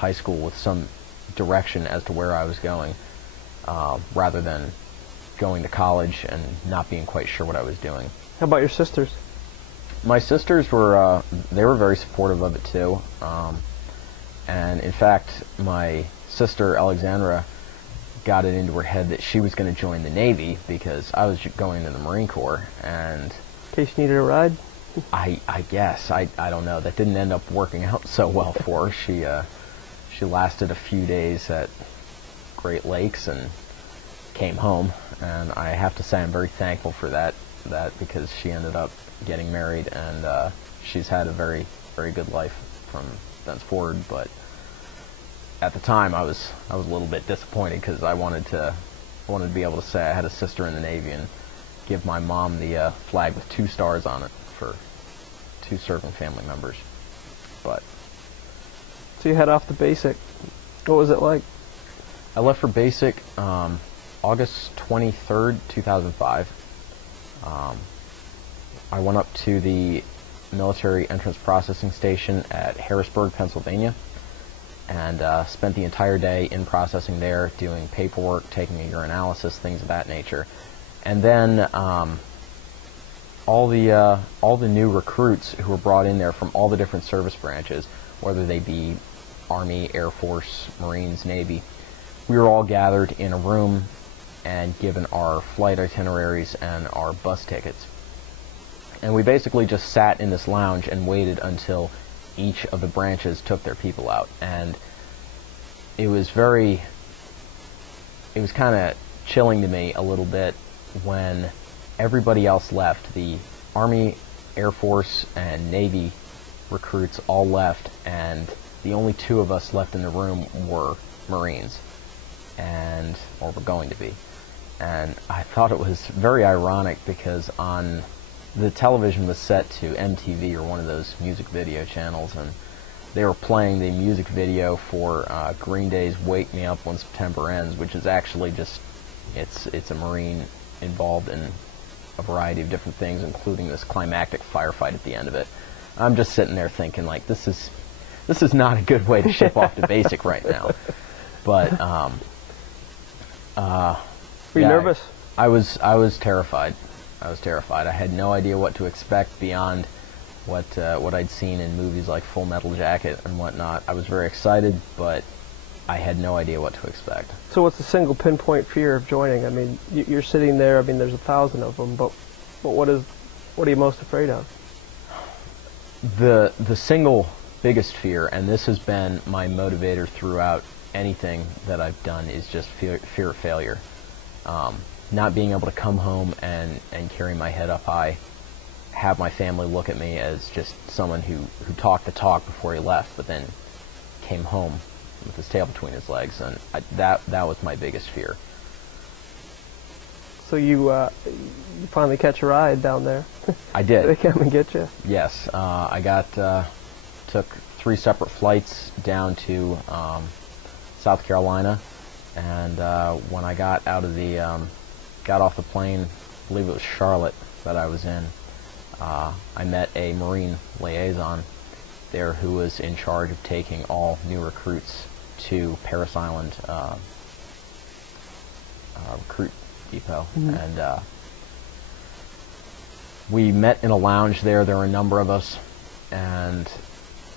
high school with some direction as to where I was going, rather than going to college and not being quite sure what I was doing. How about your sisters? My sisters were, they were very supportive of it too. And in fact, my sister Alexandra got it into her head that she was going to join the Navy because I was going to the Marine Corps, and In case you needed a ride? I guess, I don't know, that didn't end up working out so well for her. She lasted a few days at Great Lakes and came home, and I have to say I'm very thankful for that because she ended up getting married, and she's had a very, very good life from thenceforward. But at the time I was a little bit disappointed because I wanted to be able to say I had a sister in the Navy and give my mom the flag with 2 stars on it for 2 serving family members. But So you head off to basic. What was it like? I left for basic August 23rd, 2005. I went up to the military entrance processing station at Harrisburg, Pennsylvania, and spent the entire day in processing there, doing paperwork, taking a urinalysis, things of that nature. And then all the new recruits who were brought in there from all the different service branches, whether they be Army, Air Force, Marines, Navy, we were all gathered in a room and given our flight itineraries and our bus tickets. And we basically just sat in this lounge and waited until each of the branches took their people out. And it was kind of chilling to me a little bit when everybody else left. The Army, Air Force, and Navy recruits all left, and the only 2 of us left in the room were Marines, or were going to be. And I thought it was very ironic because the television was set to MTV, or one of those music video channels, and they were playing the music video for Green Day's "Wake Me Up When September Ends," which is actually just, it's a Marine involved in a variety of different things, including this climactic firefight at the end of it. I'm just sitting there thinking, like, this is not a good way to ship off to basic right now. But Were you nervous? I was terrified. I was terrified. I had no idea what to expect beyond what I'd seen in movies like Full Metal Jacket and whatnot. I was very excited, but I had no idea what to expect. So what's the single pinpoint fear of joining? I mean, you're sitting there. I mean, there's 1,000 of them, but what are you most afraid of? The single biggest fear, and this has been my motivator throughout anything that I've done, is just fear of failure. Not being able to come home and carry my head up high, have my family look at me as just someone who talked the talk before he left, but then came home with his tail between his legs, and that was my biggest fear. So you finally catch a ride down there? I did. They come and get you? Yes, I took 3 separate flights down to South Carolina, and when I got off the plane, I believe it was Charlotte that I was in, I met a Marine liaison there who was in charge of taking all new recruits to Parris Island recruit depot. Mm-hmm. And we met in a lounge there. There were a number of us, and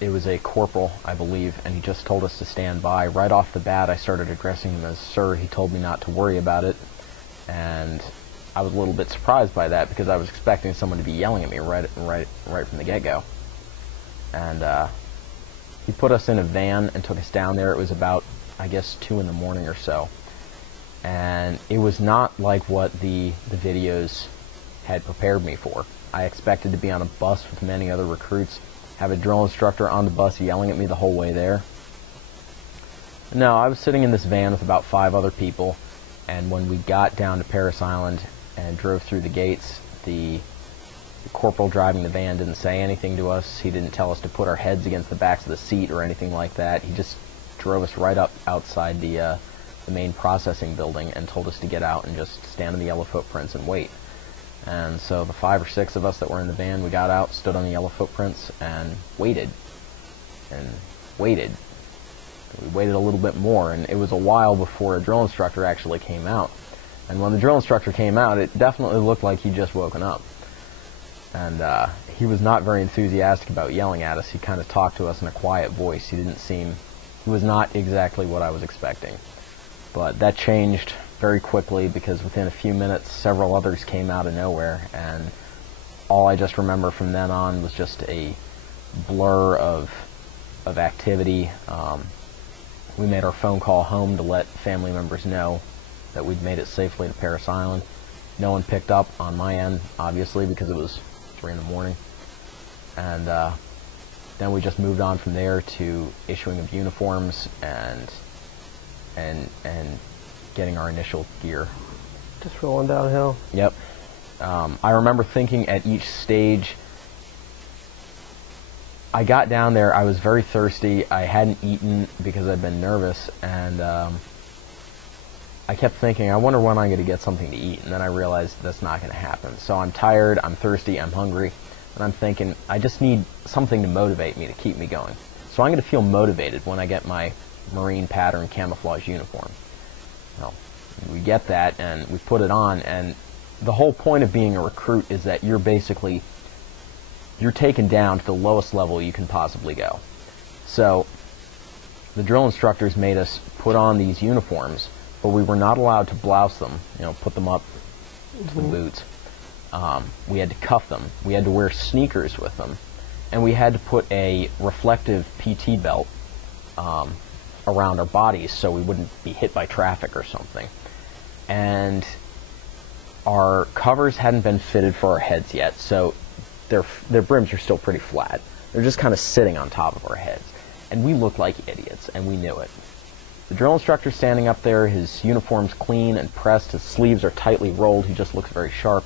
it was a corporal, I believe, and he just told us to stand by. Right off the bat, I started addressing him as sir. He told me not to worry about it, and I was a little bit surprised by that because I was expecting someone to be yelling at me right from the get-go. And he put us in a van and took us down there. It was about, I guess, 2 in the morning or so, and it was not like what the videos had prepared me for. I expected to be on a bus with many other recruits, have a drill instructor on the bus yelling at me the whole way there. No, I was sitting in this van with about 5 other people, and when we got down to Parris Island and drove through the gates, the corporal driving the van didn't say anything to us. He didn't tell us to put our heads against the backs of the seat or anything like that. He just drove us right up outside the main processing building and told us to get out and just stand in the yellow footprints and wait. And so the 5 or 6 of us that were in the van, we got out, stood on the yellow footprints, and waited. And waited. We waited a little bit more, and it was a while before a drill instructor actually came out. And when the drill instructor came out, it definitely looked like he'd just woken up. And he was not very enthusiastic about yelling at us. He kind of talked to us in a quiet voice. He was not exactly what I was expecting. But that changed very quickly, because within a few minutes, several others came out of nowhere, and all I just remember from then on was just a blur of activity. We made our phone call home to let family members know that we'd made it safely to Parris Island. No one picked up on my end, obviously, because it was 3 in the morning. And then we just moved on from there to issuing of uniforms and getting our initial gear. Just rolling downhill. Yep. I remember thinking at each stage, I got down there, I was very thirsty, I hadn't eaten because I'd been nervous, and I kept thinking, I wonder when I'm going to get something to eat, and then I realized that's not going to happen. So I'm tired, I'm thirsty, I'm hungry, and I'm thinking, I just need something to motivate me, to keep me going. So I'm going to feel motivated when I get my Marine pattern camouflage uniform. Well, we get that, and we put it on, and the whole point of being a recruit is that you're taken down to the lowest level you can possibly go. So the drill instructors made us put on these uniforms, but we were not allowed to blouse them, put them up to the boots. We had to cuff them. We had to wear sneakers with them. And we had to put a reflective PT belt around our bodies so we wouldn't be hit by traffic or something. And our covers hadn't been fitted for our heads yet, so their brims are still pretty flat. They're just kind of sitting on top of our heads. And we looked like idiots, and we knew it. The drill instructor's standing up there, his uniform's clean and pressed, his sleeves are tightly rolled, he just looks very sharp.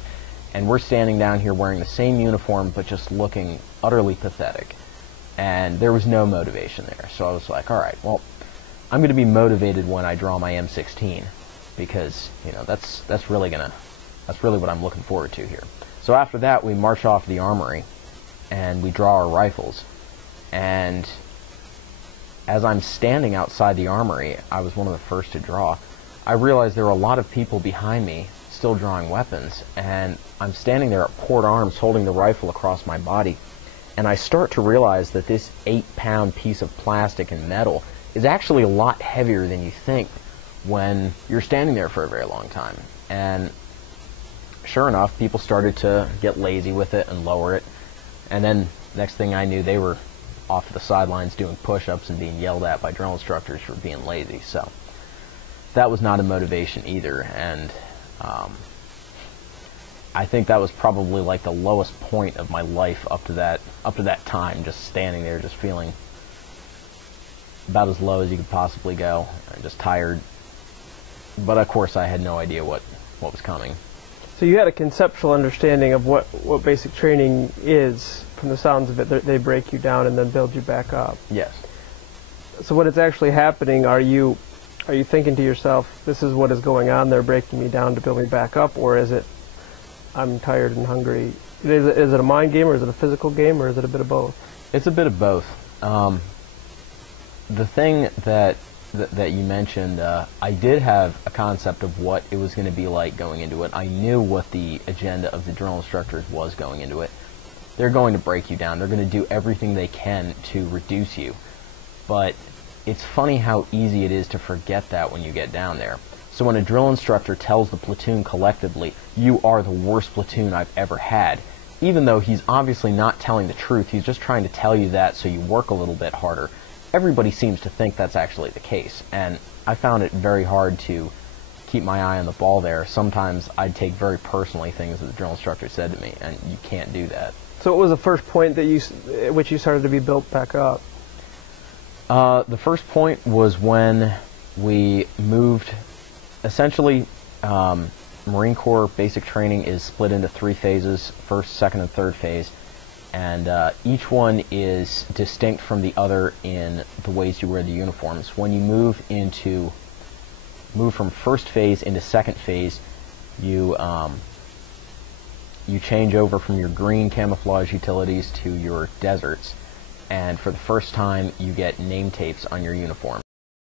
And we're standing down here wearing the same uniform, but just looking utterly pathetic. And there was no motivation there. So I was like, all right, well, I'm going to be motivated when I draw my M16, because, that's really what I'm looking forward to here. So after that, we march off the armory, and we draw our rifles. And as I'm standing outside the armory, I was one of the first to draw. I realized there were a lot of people behind me still drawing weapons, and I'm standing there at port arms holding the rifle across my body, and I start to realize that this 8-pound piece of plastic and metal is actually a lot heavier than you think when you're standing there for a very long time. And sure enough, people started to get lazy with it and lower it, and then next thing I knew, they were off to the sidelines doing push-ups and being yelled at by drill instructors for being lazy. So that was not a motivation either, and I think that was probably like the lowest point of my life up to that time, just standing there, just feeling about as low as you could possibly go, just tired. But of course, I had no idea what was coming. So you had a conceptual understanding of what basic training is. From the sounds of it, they break you down and then build you back up. Yes. So when it's actually happening, are you thinking to yourself, this is what is going on, they're breaking me down to build me back up, or is it, I'm tired and hungry? Is it a mind game, or is it a physical game, or is it a bit of both? It's a bit of both. The thing that you mentioned, I did have a concept of what it was going to be like going into it. I knew what the agenda of the drill instructors was going into it. They're going to break you down. They're going to do everything they can to reduce you. But it's funny how easy it is to forget that when you get down there. So when a drill instructor tells the platoon collectively, you are the worst platoon I've ever had, even though he's obviously not telling the truth, he's just trying to tell you that so you work a little bit harder, everybody seems to think that's actually the case. And I found it very hard to keep my eye on the ball there. Sometimes I'd take very personally things that the drill instructor said to me, and you can't do that. So what was the first point at which you started to be built back up? The first point was when we moved. Essentially, Marine Corps basic training is split into 3 phases, first, second, and third phase, and each one is distinct from the other in the ways you wear the uniforms. When you move from first phase into second phase, you change over from your green camouflage utilities to your deserts, and for the first time you get name tapes on your uniform.